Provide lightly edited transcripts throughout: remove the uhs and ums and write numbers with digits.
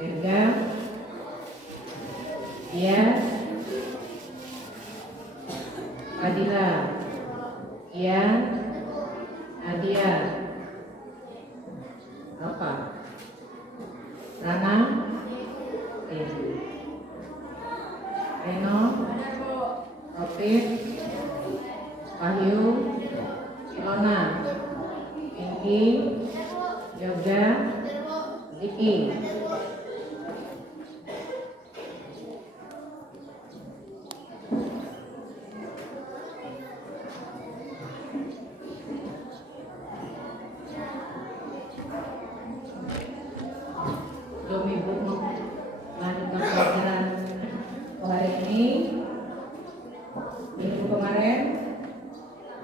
Virga, Iya, Adila, Iya, Adia, apa? Rana, Reno, Opik, Wahyu, Ilona, Pinky, Yoga, Ziki. Belum ibu melanjutkan pelajaran hari ini. Minggu kemarin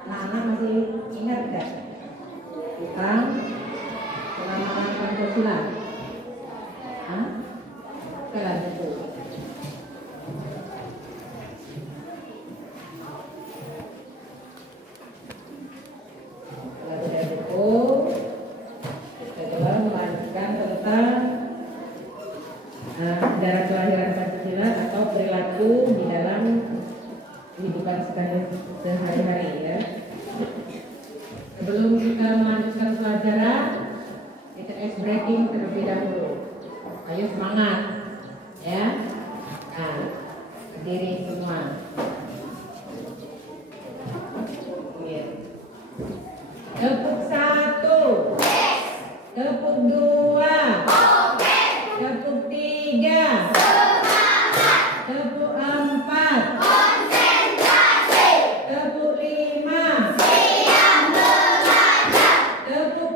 anak-anak masih ingat tidak tentang penamalan Pancasila? Kalian buku. Kalau tidak buku, kita coba melanjutkan tentang sejarah kelahiran Pancasila atau perilaku di dalam kehidupan sehari-hari ya. Sebelum kita melanjutkan pelajaran, kita ice breaking terlebih dahulu. Ayo semangat ya. Nah, berdiri semua. Tepuk 1, tepuk 2, tepuk 3, tepuk 4, tepuk 5, tepuk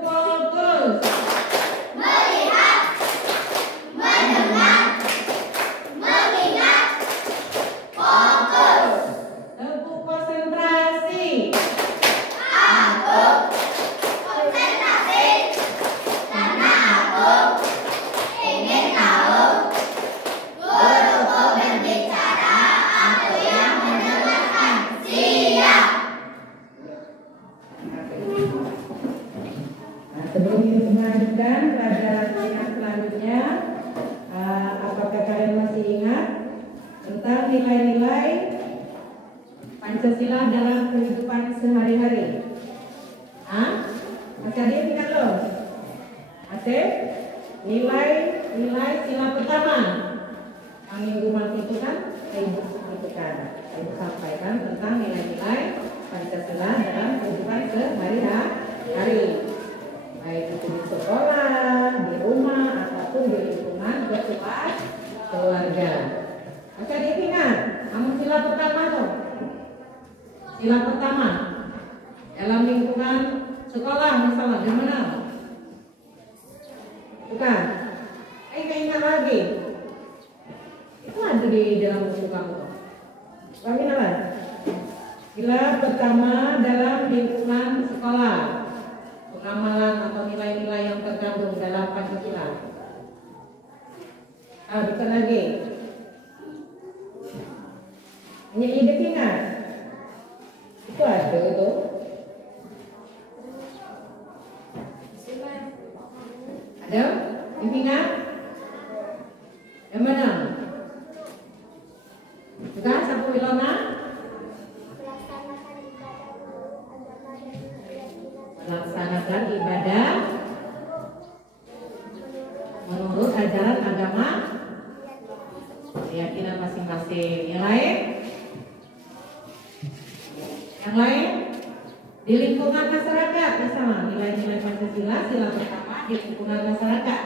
fokus, tepuk konsentrasi, sebelum kita melanjutkan pelajaran yang selanjutnya, apakah kalian masih ingat tentang nilai-nilai Pancasila dalam kehidupan sehari-hari? Masih ada yang ingat loh? Masih? Nilai sila pertama yang minggu malam itu kan ibu sebutkan, ibu sampaikan tentang nilai-nilai Pancasila dalam kehidupan sehari-hari, baik itu di sekolah, di rumah, ataupun di lingkungan keluarga. Masih ada yang ingat? Kamu sila pertama tuh. Sila pertama dalam lingkungan sekolah misalnya di mana? Bukan? Ayo ingat lagi. Itu ada di dalam buku kamu. Kamu ingat apa? Sila pertama dalam lingkungan sekolah. Pengamalan atau nilai-nilai yang terkandung dalam Pancasila. Bisa lagi. Hanya ide ingat. Itu ada tuh. Ada? Ingat? Yang mana? Sudah Sapu Ilona? Melaksanakan ibadah menurut ajaran agama, keyakinan masing-masing. Yang lain? Yang lain? Di lingkungan masyarakat, misalnya nilai-nilai Pancasila sila pertama di lingkungan masyarakat.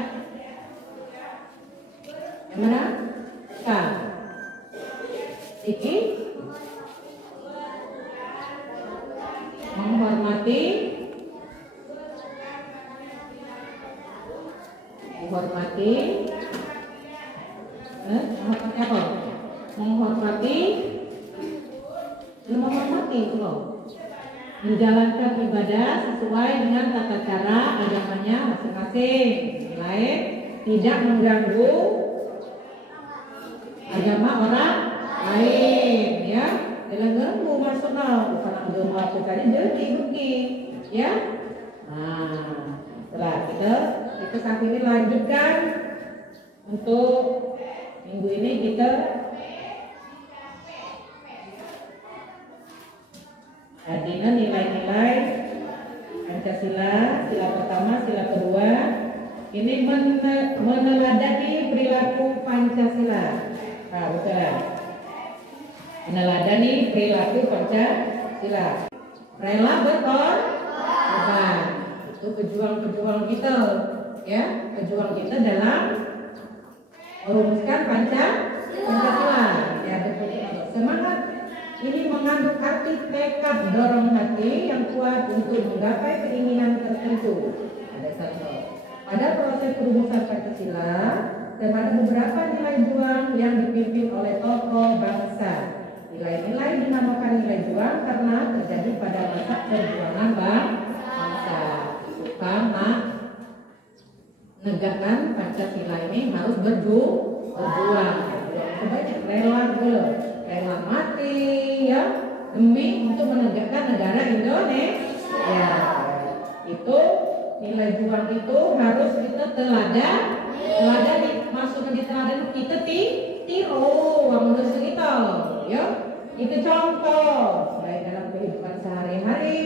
Yang mana? Bukan. Iki menghormati apa? Menghormati itu loh. Menjalankan ibadah sesuai dengan tata cara agamanya masing-masing. Lain tidak mengganggu agama orang lain, ya. Jangan ganggu maksudnya bukan agama aku tadi jadi ya. Nah, setelah kita sampai ini lanjutkan Untuk minggu ini kita artinya nilai-nilai Pancasila, sila pertama, sila kedua, ini meneladani perilaku Pancasila. Nah, betul. Meneladani perilaku Pancasila. Rela berkorban. Itu pejuang-pejuang kita, ya, pejuang kita dalam merumuskan Pancasila. Ya, betul. Semangat ini mengandung arti tekad dorong hati yang kuat untuk menggapai keinginan tertentu. Ada satu. Pada proses perumusan Pancasila, terdapat beberapa nilai juang yang dipimpin oleh tokoh bangsa. Nilai-nilai dinamakan nilai juang karena terjadi pada masa perjuangan bangsa. Karena menegakkan Pancasila ini harus berjuang. Sebanyak rela mati, ya, demi untuk menegakkan negara Indonesia. Ya, itu nilai juang itu harus kita teladani. Maksudnya di teladan kita tiru menurut kita, ya. Itu contoh baik dalam kehidupan sehari-hari,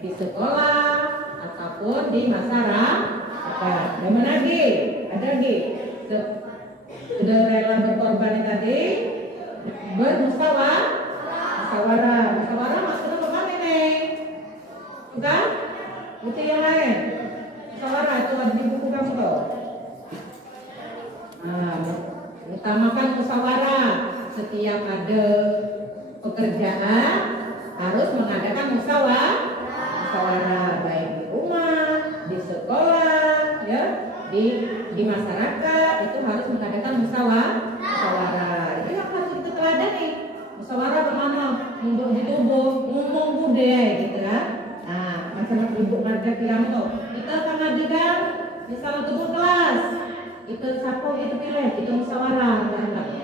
di sekolah ataupun di masyarakat. Dan lagi, ada lagi. Sudah rela berkorban tadi, musyawarah maksudnya bagaimana nih? Bukan? Itu yang lain. Musyawarah itu ada di buku kamu tuh. Nah, utamakan musyawarah. Setiap ada pekerjaan harus mengadakan musyawarah baik di rumah, di sekolah, ya, di masyarakat itu harus mengadakan musyawarah. Itu yang harus kita teladani. Musyawarah bagaimana? Untuk di tubuh, ngomong budaya gitu ya. Nah, macam ibu ngajar bilang tuh, kita akan ngajar misalnya tubuh kelas, itu siapa itu pilih, itu musyawarah,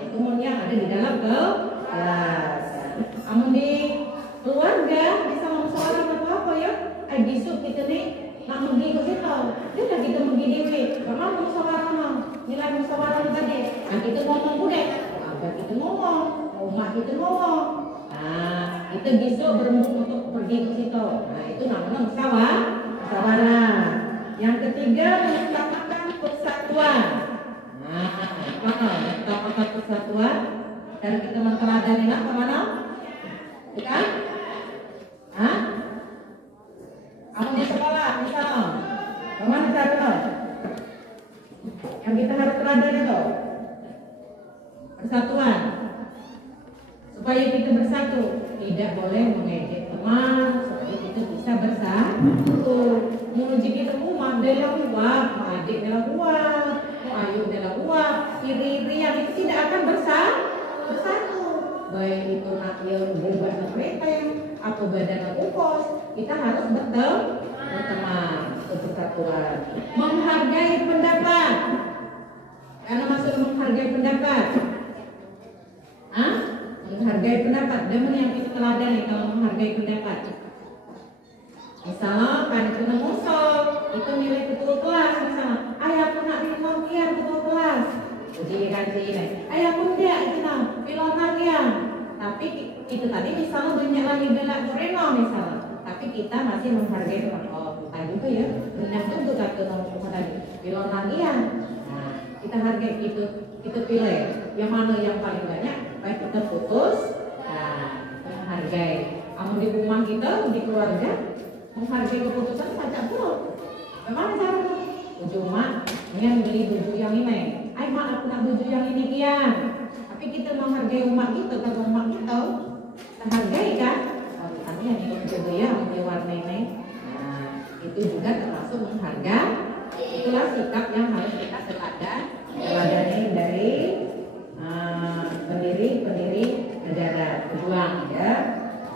itu yang ada di dalam kelas. Kamu di keluarga bisa musyawarah apa ya? Besok kita nih nak pergi ke situ, dia dah kita pergi dewi. Bagaimana musyawarah mau? Nilai musyawarah tadi. Nah, kita ngomong budaya, abah kita ngomong, umat kita ngomong. Nah, kita besok berembuk untuk pergi ke situ. Nah, itu namanya musyawarah. Yang ketiga, mengutamakan persatuan. Nah, mengutamakan persatuan dan kita menteladani apa mana? Bukan? Hah? Kamu di sekolah, misalnya, bagaimana caranya? Yang kita harus teladani itu persatuan. Supaya kita bersatu, tidak boleh mengejek teman, supaya kita bisa bersatu. Menuju kita rumah, dalam uang, adik dalam uang, ayu dalam uang, iri-iri yang itu tidak akan bersatu. Baik itu nak yang berubah repeng, atau badan ukos, kita harus berteman, persatuan. Menghargai pendapat. Karena maksud menghargai pendapat. Hah? Menghargai pendapat. Dan yang kita teladani kalau menghargai pendapat. Misalnya kan itu musuh, itu nilai ketua kelas misalnya. Ayah aku nak pilih ketua kelas. Uji kan ini. Ayah aku tidak kita pilih latihan. Tapi itu tadi misalnya banyak lagi bela Moreno misalnya. Tapi kita masih menghargai teman. Oh, bukan juga ya. Benar juga kata nomor tadi. Pilih latihan. Nah, kita hargai itu, kita pilih yang mana yang paling banyak. Baik kita putus. Nah, menghargai. Kamu di rumah kita, di keluarga, menghargai keputusan saja pun. Bagaimana caranya? Cuma ingin beli baju yang ini. Ay mak aku nak baju yang ini kian. Tapi kita menghargai umat kita, kalau umat kita hargai kan? Oh, tapi yang ini juga ya, yang warna ini. Nah, itu juga termasuk menghargai. Itulah sikap yang harus kita teladani dari pendiri negara, pejuang ya.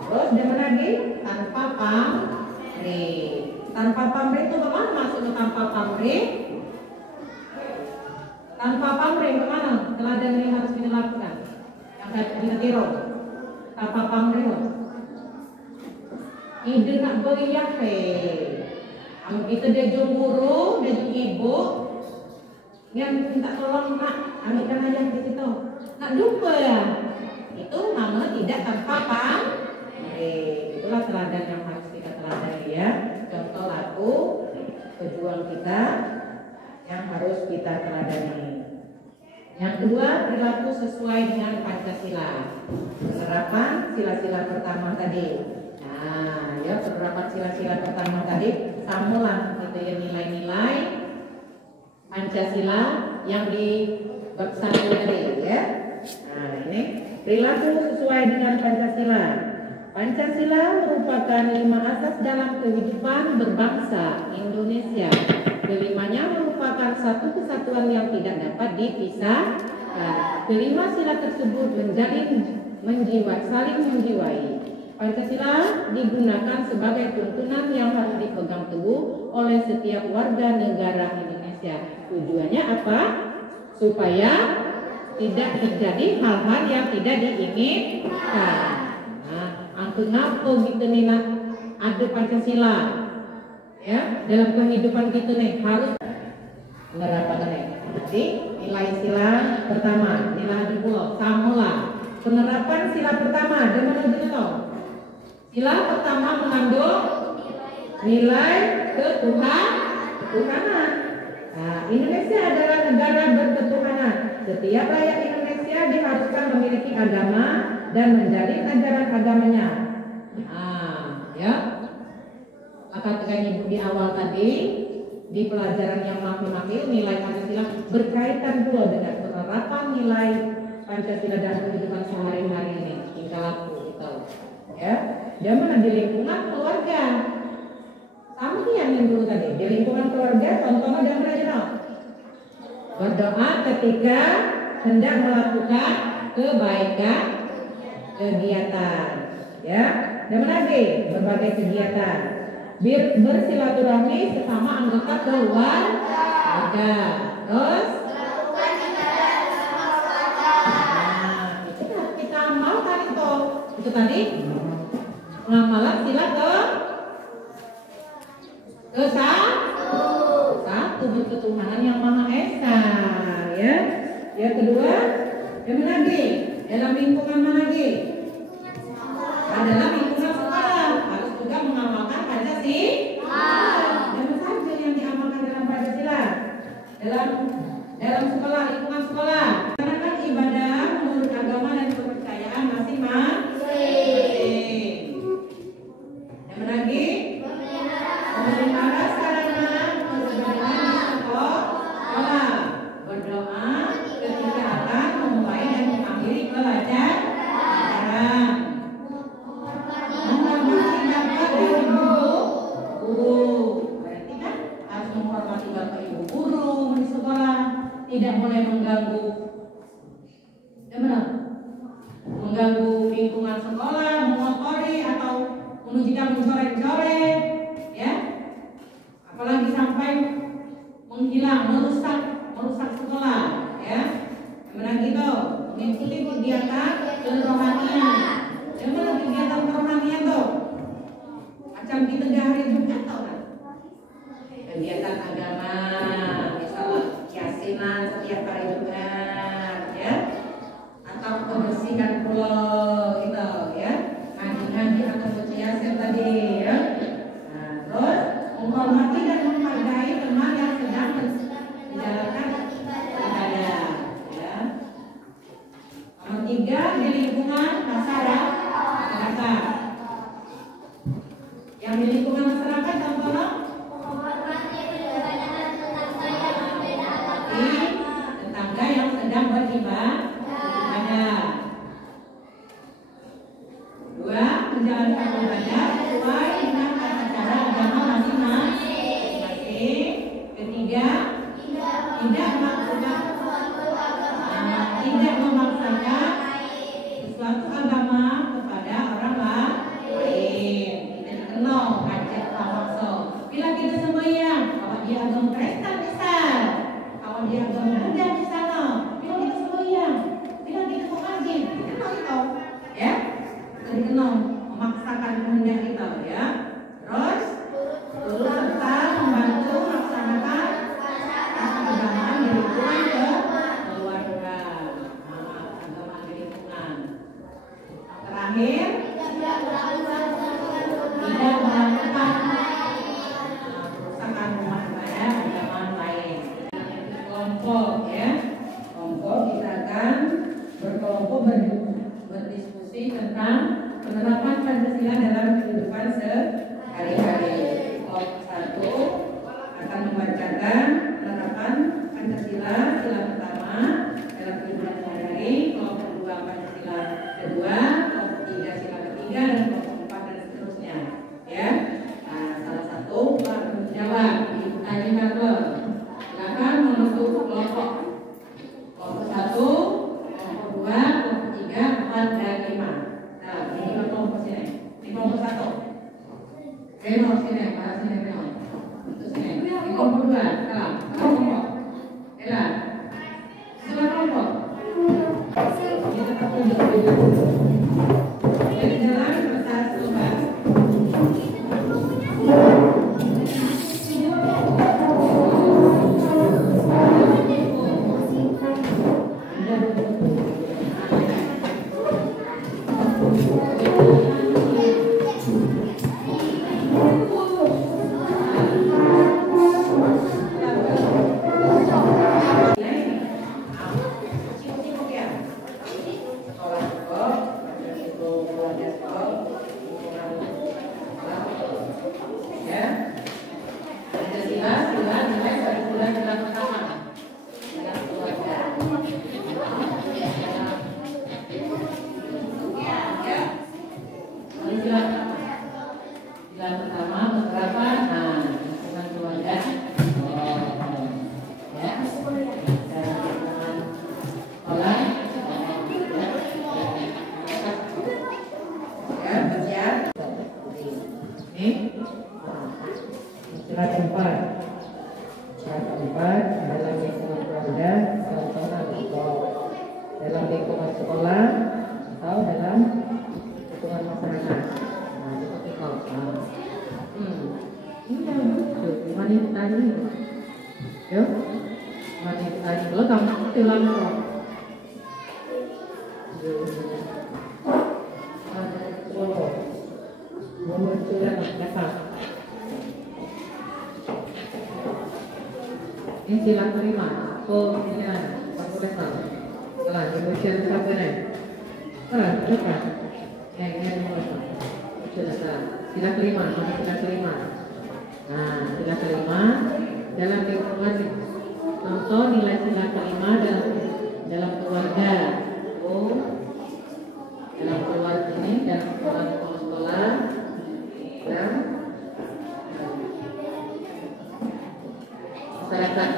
Terus dengan lagi tanpa pamrih. Tanpa pamrih itu bagaimana maksudnya tanpa pamrih? Tanpa pamrih bagaimana? Teladan yang harus kita lakukan. Yang kita tiru. Tanpa pamrih. Ide nak beriak kita dia guru, dia ibu. Yang minta tolong nak, ambilkan aja di situ. Nak jumpa ya. Itu nama tidak tanpa pamrih. Itulah teladan yang harus kita teladani ya. Contoh laku pejuang kita yang harus kita teladani. Yang kedua, perilaku sesuai dengan Pancasila. Penerapan sila-sila pertama tadi. Nah, ya penerapan sila-sila pertama tadi samalah gitu ya, nilai-nilai Pancasila yang di bab 1 tadi ya. Nah, ini perilaku sesuai dengan Pancasila. Pancasila merupakan 5 asas dalam kehidupan berbangsa Indonesia. Kelimanya merupakan satu kesatuan yang tidak dapat dipisahkan. Kelima sila tersebut saling menjiwai. Pancasila digunakan sebagai tuntunan yang harus dipegang teguh oleh setiap warga negara Indonesia. Tujuannya apa? Supaya tidak terjadi hal-hal yang tidak diinginkan. Kenapa gitu nih nak ada Pancasila ya dalam kehidupan kita nih harus menerapkan nih. Jadi nilai sila pertama, nilai 20 samalah. Penerapan sila pertama dengan begitu. Sila pertama mengandung nilai ketuhanan. Nah, Indonesia adalah negara berketuhanan. Setiap rakyat Indonesia diharuskan memiliki agama dan menjalin ajaran agamanya. Ya, katakan ibu di awal tadi di pelajaran yang makin nilai Pancasila berkaitan pula dengan penerapan nilai Pancasila dalam kehidupan sehari-hari ini, tingkah laku gitu. Ya, dia mana di lingkungan keluarga. Sama yang dulu tadi di lingkungan keluarga, contohnya dan mereka berdoa ketika hendak melakukan kebaikan kegiatan, ya, dan lagi berbagai kegiatan, bersilaturahmi sesama anggota keluarga, terus itu kita amalkan itu tadi ngamalan sila ke satu berketuhanan yang Maha Esa, ya. Yang kedua, yang lagi dalam lingkungan mana lagi? Adalah lingkungan sekolah, harus juga mengamalkan Pancasila. Dan saja yang diamalkan dalam Pancasila dalam sekolah, lingkungan sekolah. Karena kan ibadah menurut agama dan kepercayaan masing-masing. Yang lagi memelihara sarana peribadahan di sekolah, berdoa ketika akan memulai dan mengakhiri pelajaran. Tidak boleh mengganggu lingkungan sekolah, mengotori atau mencoret-coret, ya. Apalagi sampai menghilang, merusak sekolah, ya. Kemudian gitu, mengikuti kegiatan kerohanian. Gimana kegiatan kerohanian tuh? Macam kita di hari Jumat tau kan? Kegiatan agama, misalnya yasinan setiap hari Jumat, ya, atau kebersihan pulau gitu, ya, ngaji atau baca yasin tadi, ya. Nah, terus menghormati dan menghargai teman yang sedang menjalankan ibadah, ya. Nomor 3 di lingkungan masyarakat. Yang di lingkungan masyarakat contohnya kelompok ya. Kelompok kita akan berkelompok berdiskusi tentang penerapan Pancasila dalam kehidupan sehari-hari. Kelompok 1 akan membacakan penerapan Pancasila sila pertama dalam kehidupan sehari-hari. Kelompok 2 Pancasila kedua, kelompok 3 sila ketiga, dan kelompok 4 dan seterusnya ya. Nah, salah satu akan menjawab di pertanyaan kalau silakan membentuk kelompok. Kelompok 1, kelompok 2, kelompok 3, 4 dan 5. Nah, ini kelompok sini. Ini kelompok 1. Reno sini, para sini Reno. Untuk sini. Ini kelompok 2. Salam kelompok. Ella. Salam kelompok. Ini tetap tunjuk. Jadi dalam kertas tugas. Dalam lingkungan sekolah atau dalam lingkungan masyarakat. Nah, seperti kau. Ini yang lucu, wanita tadi. Yuk, wanita tadi. Kalau kamu tulang kok. Ini sila kelima. Oh, ini ada. Aku dah Salah, Indonesia berapa ni? Salah, berapa? Yang berapa? Sudah salah. Sila kelima, mana sila kelima? Nah, sila kelima dalam lingkungan contoh nilai sila kelima dalam keluarga. Oh, dalam keluarga ini, dalam sekolah, dan masyarakat.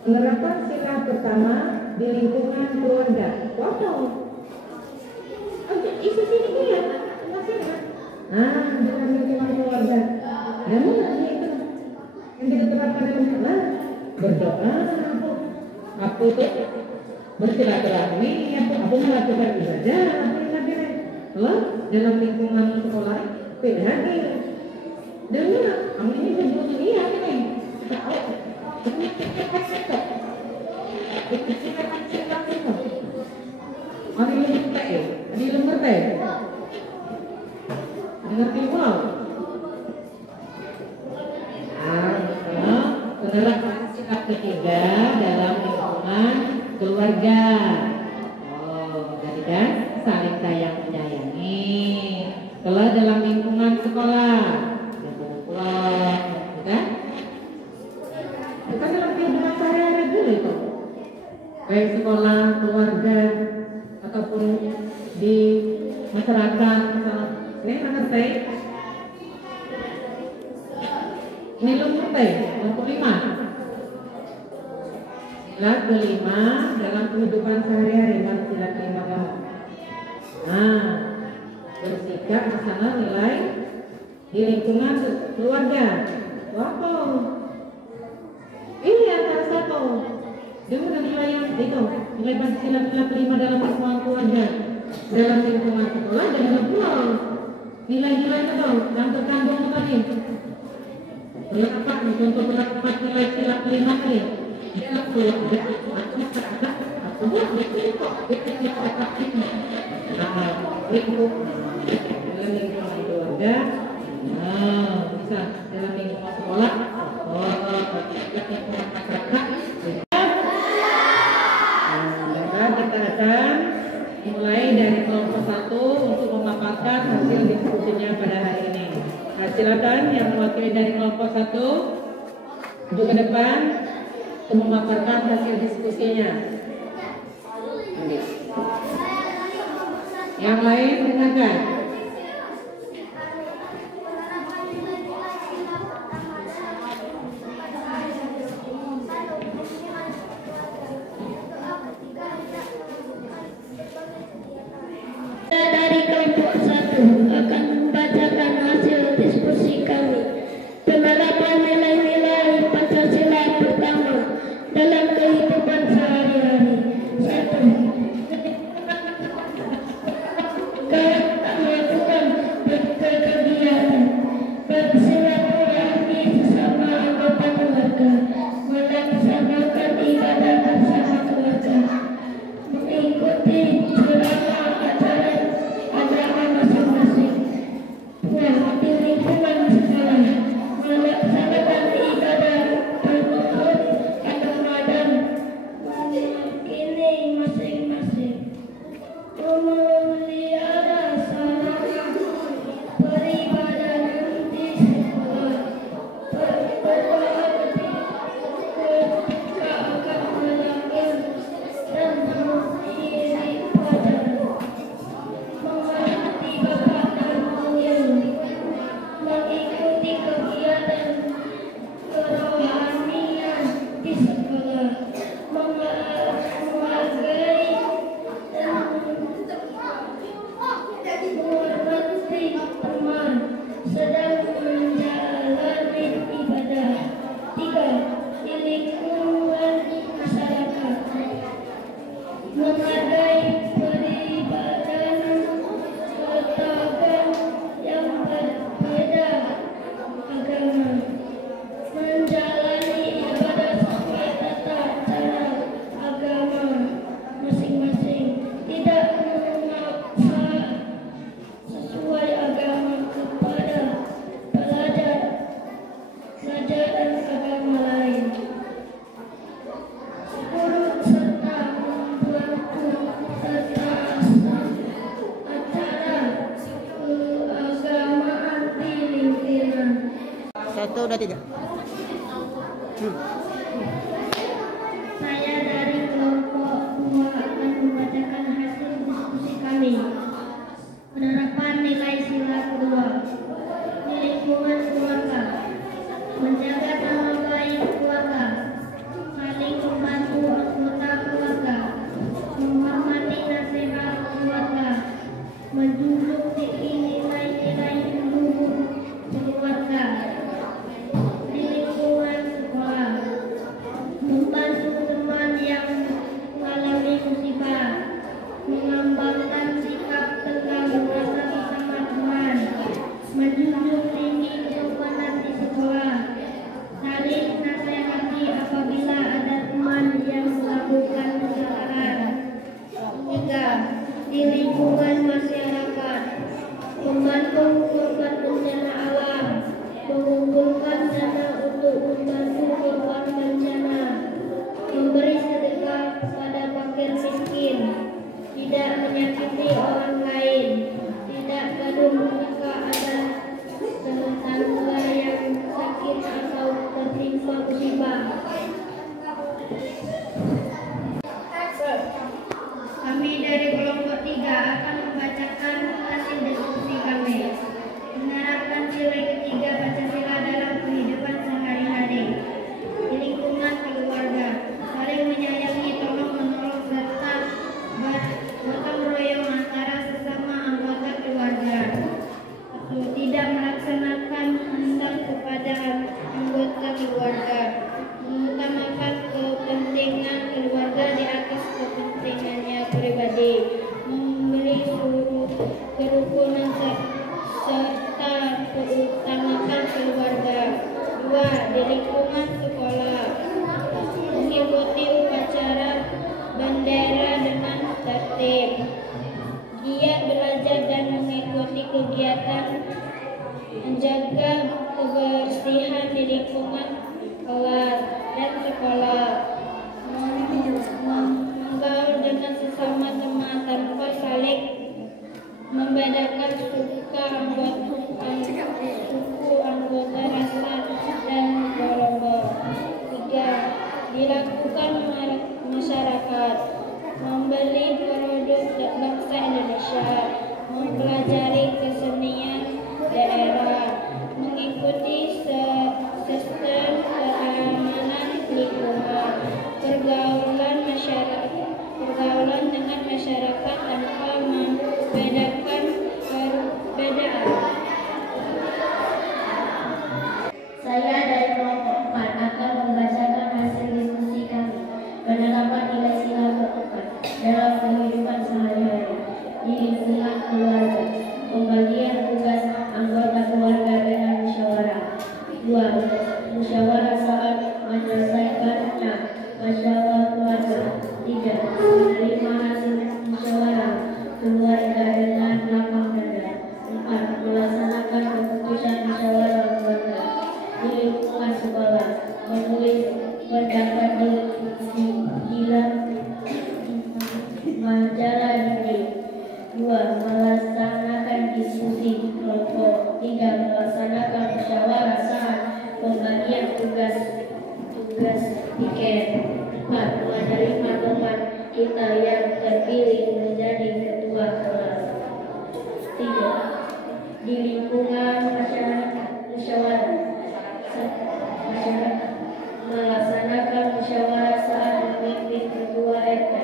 Penerapan sila pertama di lingkungan keluarga. Wow. Isu sini ya. Dalam lingkungan keluarga. Namun itu yang kita terapkan dalam berdoa. Apa itu? bersilaturahmi atau melakukan ibadah kalau dalam lingkungan sekolah beda nih. Dengar, kamu ini belum lihat nih. Tahu? Di lembar teh. Ngerti wow. Penerapan sikap ketiga dalam lingkungan keluarga. Jadi kan saling sayang menyayangi. Kalau dalam lingkungan sekolah, kan? Bukan dalam kehidupan sehari-hari dulu itu. Baik sekolah, keluarga, ataupun di masyarakat. Ini mana teh? Ini lumur teh, lumur 5. Sila kelima dalam kehidupan sehari-hari, sila kelima kamu. Nah, bersikap bersama nilai di lingkungan keluarga. Wapo. Ini antara satu. Dengan nilai yang itu, nilai Pancasila kelima dalam lingkungan keluarga, dalam lingkungan sekolah dan dalam pulau. Nilai-nilai itu yang terkandung tadi. Berapa untuk berapa nilai sila kelima tadi? Dalam keluarga atau masyarakat atau dalam lingkungan keluarga, bisa dalam lingkungan sekolah, dalam lingkungan masyarakat. Kita akan mulai dari kelompok 1 untuk memaparkan hasil diskusinya pada hari ini. Silakan yang mewakili dari kelompok 1 maju ke depan untuk memaparkan hasil diskusinya. Yang lain dengarkan. Dari kelompok 1 akan membacakan hasil diskusi kami. Penerapan nilai-nilai Pancasila pertama dalam kehidupan sehari-hari. 1. Melakukan kegiatan bersilaturahmi sesama anggota keluarga, melaksanakan ibadah bersama keluarga, mengikuti ceramah acara agama masing-masing, di lingkungan sekolah, melaksanakan ibadah menurut agama dan meyakini masing-masing, memelihara sarana peribadahan di sekolah, berdoa ketika akan melanggar dan menghadiri pelajaran, menghormati bapak dan guru, mengikuti kegiatan kerohanian di sekolah, menghargai dan menghormati teman sedang menjalani ibadah. 3. Di lingkungan masyarakat, menghargai peribadahan tetangga yang berbeda agama, menjalani ibadah sesuai tata cara agama masing-masing, tidak memaksa sesuai agama kepada pelajaran agama lain. 10. Serta membantu acara keagamaan di lingkungan. 1, 2, 3. Saya dari kelompok 2 akan membacakan hasil diskusi kami. Penerapan nilai sila kedua di lingkungan keluarga, menjaga nama baik keluarga, saling membantu anggota keluarga, menghormati nasihat keluarga, menjunjung tinggi nilai-nilai luhur keluarga. Di lingkungan sekolah, di lingkungan masyarakat, membantu korban bencana alam, mengumpulkan dana untuk membantu korban bencana, memberi sedekah pada fakir miskin, tidak menyakiti orang lain, tidak gaduh jika ada tetangga yang sakit atau tertimpa musibah. Kami dari kelompok 3 akan membacakan hasil diskusi kami. Menerapkan nilai ketiga Pancasila dalam kehidupan sehari-hari. Di lingkungan keluarga, saling menyayangi, tolong menolong serta gotong royong antara sesama anggota keluarga. Tidak melaksanakan hendak kepada anggota keluarga, mengutamakan kepentingan keluarga di atas kepentingannya pribadi, memberi kerukunan serta mengutamakan keluarga. 2. Di lingkungan sekolah, mengikuti upacara bendera dengan tertib, giat belajar dan mengikuti kegiatan menjaga kebersihan di lingkungan kelas dan sekolah, menggaul dengan sesama teman tanpa saling membedakan suku, anggota, rasa, dan golongan. 3. Dilakukan masyarakat, membeli produk bangsa Indonesia, mempelajari kesenian daerah, mengikuti sistem keamanan lingkungan, pergaulan dengan masyarakat tanpa membedakan perbedaan. Saya dari kelompok 4 akan membacakan hasil diskusi kami. Penerapan nilai sila keempat dalam kehidupan sehari-hari di lingkungan keluarga, pembagian tugas anggota keluarga dengan musyawarah. 2. Musyawarah saat menyelesaikan masalah keluarga. 3. Menerima hasil musyawarah keluarga dengan lapang dada. 4. Melaksanakan keputusan musyawarah keluarga di lingkungan sekolah, menulis pendapat di majalah dinding. 2. Melaksanakan diskusi kelompok. 3. Melaksanakan musyawarah saat pembagian tugas tiket. 4. Menerima teman kita yang terpilih menjadi ketua kelas. 3. Di lingkungan masyarakat, musyawarah melaksanakan musyawarah saat memimpin ketua RT.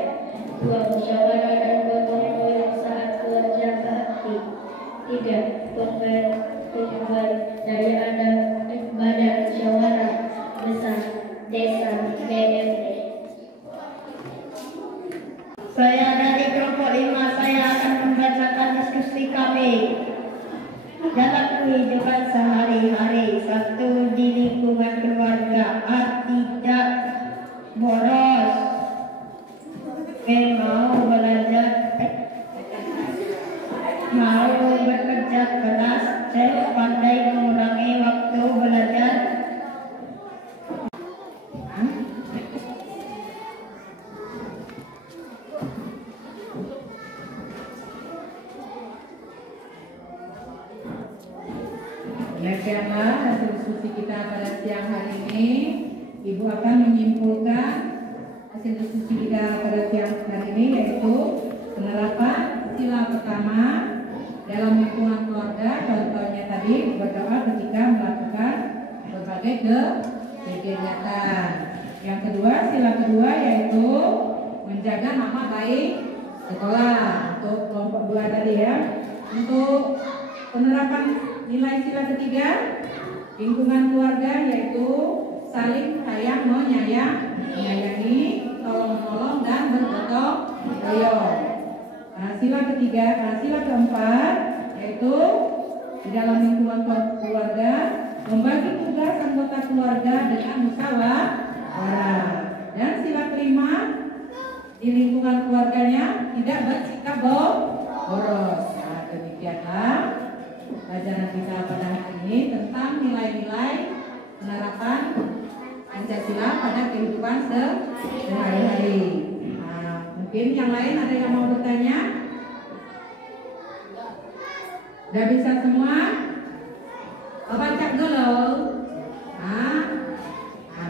2. Musyawarah dan gotong royong saat kerja bakti. 3. Pemberdayaan badan musyawarah besar desa BMD. Saya dari kelompok 5, saya akan membacakan diskusi kami. Dalam kehidupan sehari-hari, 1. Di lingkungan keluarga, A. Tidak boros, B. mau bekerja keras, C. pandai mengurangi waktu belajar. Demikianlah hasil diskusi kita pada siang hari ini. Ibu akan menyimpulkan hasil diskusi kita pada siang hari ini, yaitu penerapan sila pertama dalam lingkungan keluarga. Contohnya tadi berdoa ketika melakukan berbagai kegiatan. Yang kedua, sila kedua yaitu menjaga nama baik sekolah. Untuk kelompok 2 tadi ya. Untuk penerapan nilai sila ketiga lingkungan keluarga yaitu saling sayang menyayangi, tolong menolong dan bergotong royong. Sila keempat yaitu di dalam lingkungan keluarga membagi tugas anggota keluarga dengan musyawarah. Dan sila kelima di lingkungan keluarganya tidak bersikap boros. Nah, demikianlah pelajaran kita pada hari ini tentang nilai-nilai penerapan Pancasila pada kehidupan sehari-hari. Nah, mungkin yang lain ada yang mau bertanya? Udah bisa semua? Baca dulu. Nah,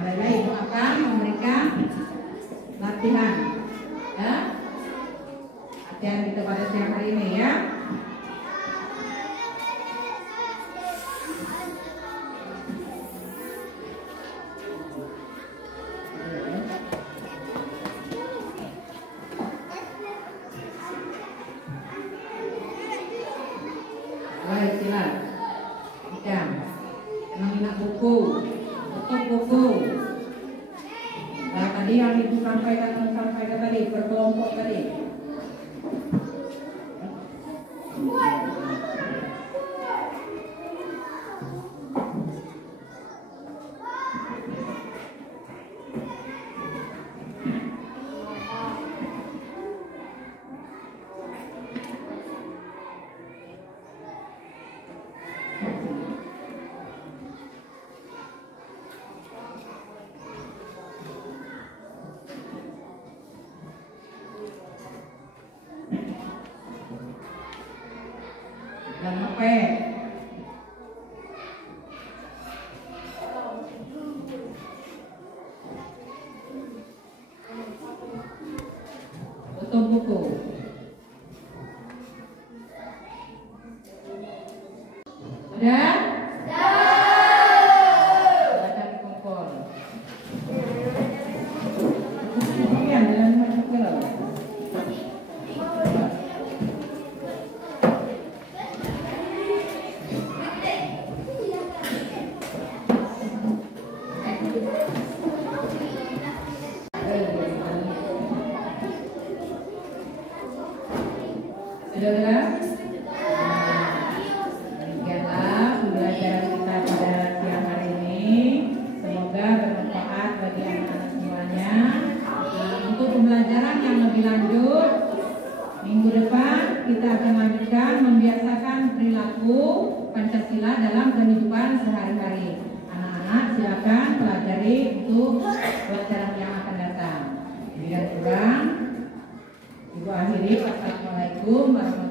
baiklah Ibu akan memberikan latihan, ya. Latihan kita pada siang hari ini, ya. Baik, silakan. Ikan, minat buku, tutup buku. Nah, tadi yang Ibu sampaikan tadi berkelompok tadi. Dan ngepek. Tutup buku. Udah? Baca di kompor. Kemudian jangan masuk ke dalam. Sudah? Demikianlah pembelajaran kita pada siang hari ini. Semoga bermanfaat bagi anak-anak semuanya. Nah, untuk pembelajaran yang lebih lanjut, minggu depan kita akan lanjutkan membiasakan perilaku Pancasila dalam kehidupan sehari-hari. Anak-anak silakan pelajari untuk pelajaran yang akan datang. Demikian kurang. Ibu akhiri, wassalamualaikum warahmatullahi wabarakatuh.